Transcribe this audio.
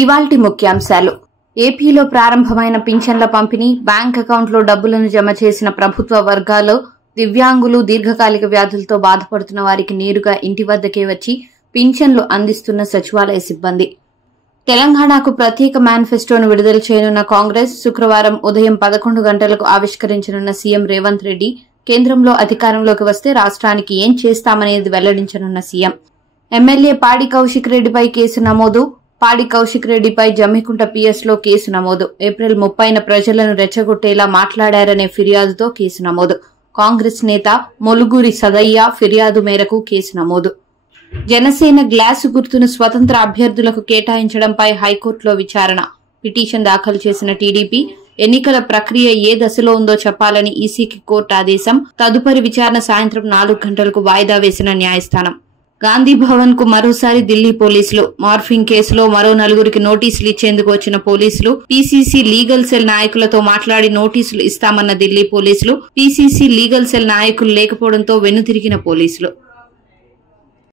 ఇవాల్టి ముఖ్యాంశాలు. ఏపీలో ప్రారంభమైన పింఛన్ల పంపిణీ, బ్యాంక్ అకౌంట్లో డబ్బులను జమ చేసిన ప్రభుత్వ వర్గాలు, దివ్యాంగులు, దీర్ఘకాలిక వ్యాధులతో బాధపడుతున్న వారికి నేరుగా ఇంటి వద్దకే వచ్చి పింఛన్లు అందిస్తున్న సచివాలయ సిబ్బంది. తెలంగాణకు ప్రత్యేక మేనిఫెస్టోను విడుదల చేయనున్న కాంగ్రెస్ శుక్రవారం ఉదయం 11 గంటలకు ఆవిష్కరించనున్న సీఎం రేవంత్ రెడ్డి, కేంద్రంలో అధికారంలోకి వస్తే రాష్ట్రానికి ఏం చేస్తామనేది వెల్లడించనున్న సీఎం. ఎమ్మెల్యే పాడి కౌశిక్ రెడ్డిపై కేసు నమోదు. పాడి కౌశిక్ రెడ్డిపై జమ్మికుంట పిఎస్లో కేసు నమోదు. ఏప్రిల్ 30న ప్రజలను రెచ్చగొట్టేలా మాట్లాడారనే ఫిర్యాదుతో కేసు నమోదు. కాంగ్రెస్ నేత మొలుగురి సదయ్య ఫిర్యాదు మేరకు కేసు నమోదు. జనసేన గ్లాసు గుర్తును స్వతంత్ర అభ్యర్థులకు కేటాయించడంపై హైకోర్టులో విచారణ. పిటిషన్ దాఖలు చేసిన టీడీపీ, ఎన్నికల ప్రక్రియ ఏ దశలో ఉందో చెప్పాలని ఈసీకి కోర్టు ఆదేశం. తదుపరి విచారణ సాయంత్రం 4 గంటలకు వాయిదా వేసిన న్యాయస్థానం. గాంధీ భవన్ కు మరోసారి ఢిల్లీ పోలీసులు. మార్ఫింగ్ కేసులో మరో 4గురికి నోటీసులు ఇచ్చేందుకు వచ్చిన పోలీసులు, పీసీసీ లీగల్ సెల్ నాయకులతో మాట్లాడి నోటీసులు ఇస్తామన్న ఢిల్లీ పోలీసులు, పీసీసీ లీగల్ సెల్ నాయకులు లేకపోవడంతో వెనుతిరిగిన పోలీసులు.